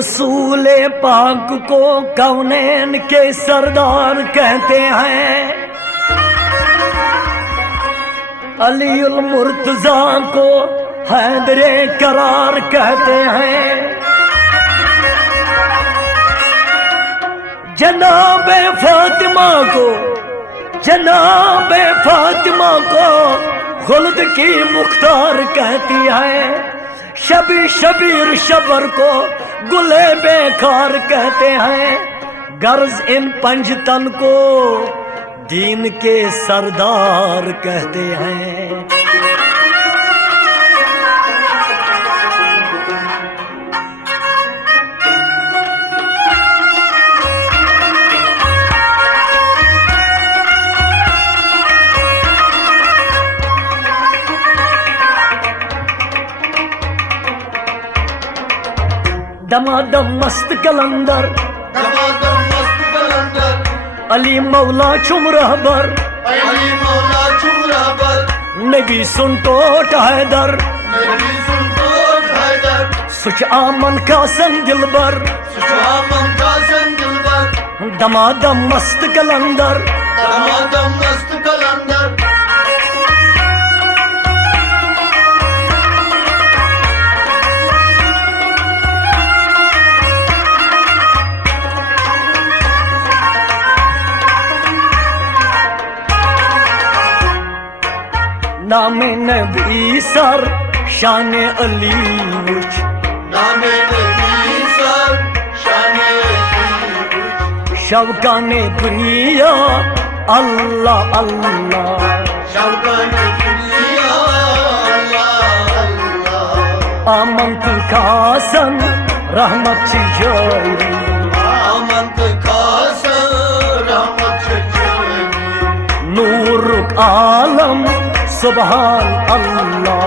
रसूले पाक को कौनैन के सरदार कहते हैं, अलीउल मुर्तजा को हैदरे करार कहते हैं। जनाबे फातिमा को खुल्द की मुख्तार कहती है। शबीर शबर को गुले बेकार कहते हैं। गर्ज इन पंजतन को दीन के सरदार कहते हैं। दमादम मस्त कलंदर, अली मौला चुम रहबर, नबी सुन टोट हैदर, सुच आमन का सन दिलबर। दमादम मस्त कलंदर, नामे नबी सर शान अली मुझ, नामे नबी सर शान अली मुझ। शौकाने दुनिया अल्लाह अल्लाह, शौकाने दुनिया अल्लाह अल्लाह। आमंत खासन रहमत जारी, आमंत खासन रहमत जारी। नूर आलम सुभान अल्लाह,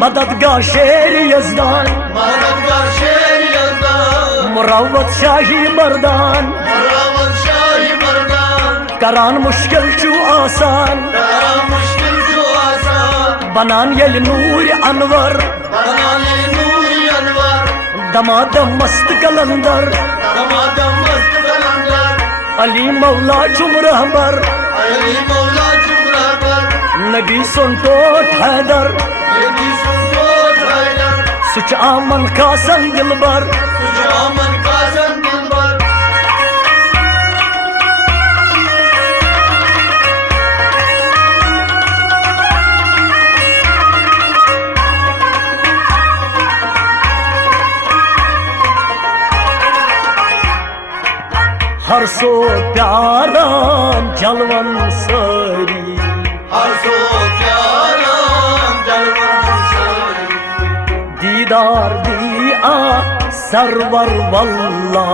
मददगार शेर यज़दान, मुरव्वत शाही मर्दान। करान मुश्किल चू आसान, बनान यल नूर अनवर। दमादम मस्त कलंदर, अली मौला चुम रहबर, नबी सुन टोट हैदर, सुच आमन का सन दिलबर। हर सो प्यारा जलवन सरी, हर सो प्यारा जलवन सरी। दीदार दिया सरवर वल्ला,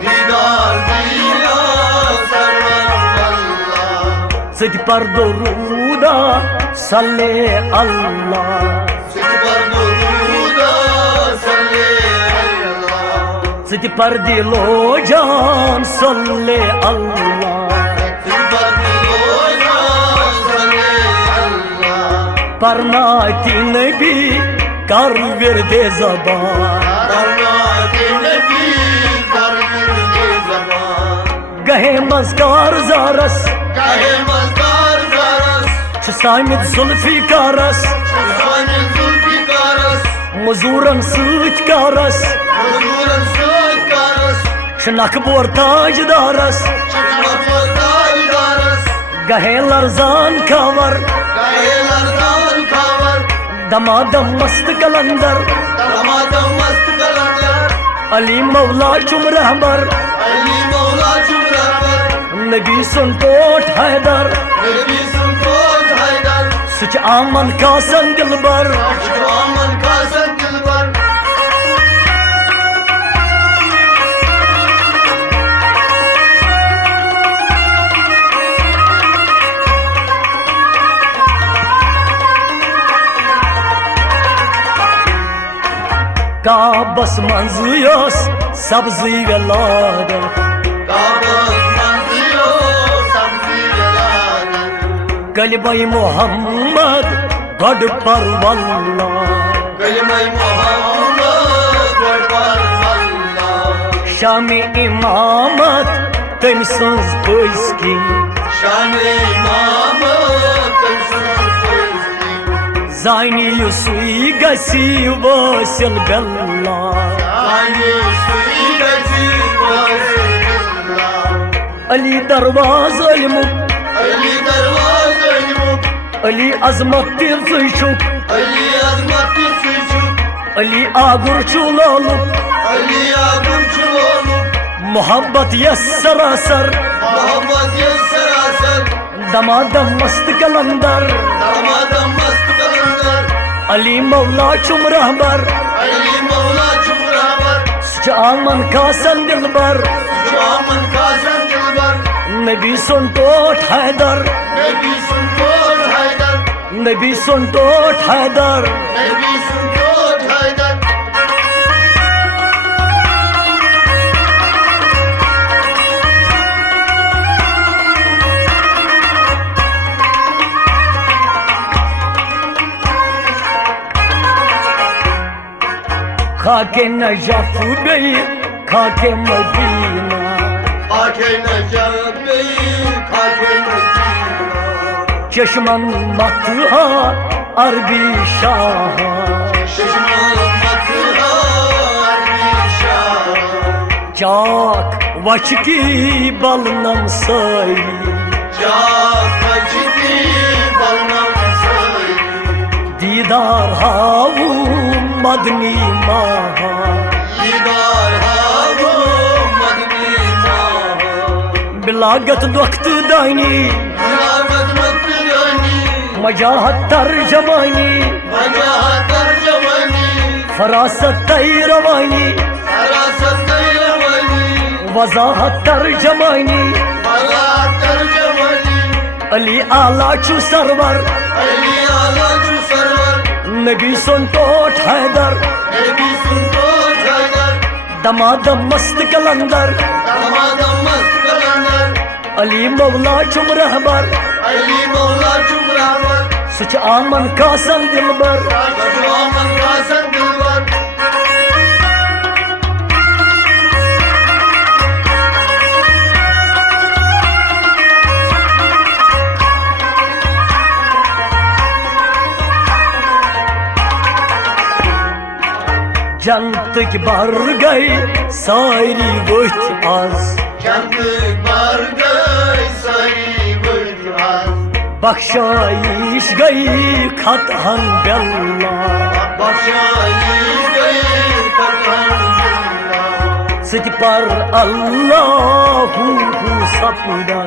दीदार दिया सरवर वल्ला। सिज पर दुरूदा सल्ले अल्लाह, सिज पर दुरूदा सल्ले अल्लाह। सिज पर दिलो जान सल्ले अल्लाह, सिज पर दिलो जान सल्ले अल्लाह। परनाती नबी कर विरदे ज़बान, परनाती नबी कर विरदे ज़बान। गहे मज़कार ज़ारस, गहे मज़कार ज़ारस। छसामिद ज़ुल्फ़ी का रस, छसामिद ज़ुल्फ़ी का रस। मज़ूरन सूच का रस, मज़ूरन सूच का रस। शनकबोर ताजदारस, शनकबोर ताजदारस। गहे लरज़ान खावर, गहे लरज़ान खावर। दमादम मस्त कलंदर, दमादम मस्त कलंदर। अली मौला चुम रहबर, अली मौला चुम रहबर। नबी सुन टोट हैदर, नबी सुन टोट हैदर। सुच आमन का सन दिलबर, सुच आमन का सन दिलबर। काबस मंजियोस सब्जी गलादत, काबस मंजियोस सब्जी गलादत। कलिमा मोहम्मद गड पर वल्ला कलमे मोहम्मद गड पर वल्ला शामे इमामत तम सज बजकी शामे इमामत तम सज बजकी जानी सुई गसी वसिल बेल्ला जानी सुई गसी वसिल बेल्ला अली दरवाज़ अलमुक अली दरवाज़ अलमुक अली अजमत तिलचुक अली अजमत तिलचुक अली आगुर चुलोलुक अली आगुर चुलोलुक मोहब्बत यस सरासर मोहब्बत यस सरासर दमादम मस्त कलंदर दमादम मस्त कलंदर अली मौला चुम रहबर अली मौला चुम रहबर आमन कासन दिलबर आमन कासन दिलबर नबी सुन टोट हैदर नबी सुन टोट हैदर नबी सुन टोट हैदर नबी सुन टोट हैदर खाके नजफ गई खाके मदीना खाके नजफ गई खाके मदीना चश्मन मतहा अरबी शाह चश्मन मतहा अरबी शाह चाक वचकी बलनम सई चाक वचकी बलनम सई दीदार हाऊ मदनी माहा दीदार हाऊ मदनी माहा बिलागत वक्त दानी बिलागत वक्त दानी मजाहत तर्जमानी मजाहत तर्जमानी फरासत तैरवानी फरासत तैरवानी वजाहत तर्जमानी वजाहत तर्जमानी अली आला चु सरवर अली आला चु सरवर नबी सुन टोट हैदर नबी सुन टोट हैदर दमादम मस्त कलंदर दमादम मस्त कलंदर अली मौला चुम रहबर अली मौला चुम रहबर सुच आमन कासन दिलबर आमन कासन दिलबर जंत की बर गई सारी वक्त आज जंत बर गई सारी वक्त आज बख्शाइश गई खत हम बेल्ला बख्शाइश गई खत हम बेल्ला सिज पर अल्लाह सपना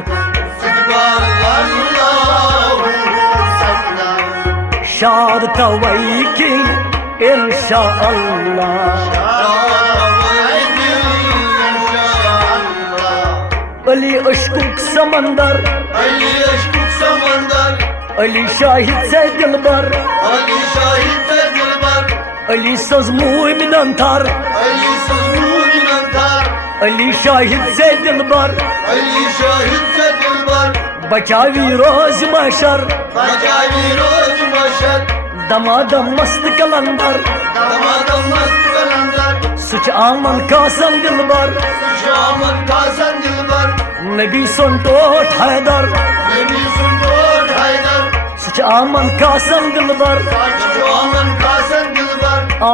सिज पर अल्लाह सपना शाद तवई की इंशाअल्लाह अली अश्कुक समंदर अली अश्कुक समंदर अली शाहिद से दिलबर अली शाहिद से दिलबर अली सजमुई मिनंथर अली सजमुई मिनंथर अली शाहिद से दिलबर अली शाहिद से दिलबर बचावी रोज महशर बचावी रोज महशर दमादम मस्त कलंदर दमादम मस्त कलंदर सुच आमन कासन दिलबर सुच आमन कासन दिलबर नबी सुन टोट हैदर नबी सुन टोट हैदर सुच आमन कासन दिलबर सुच आमन कासन दिलबर आ आ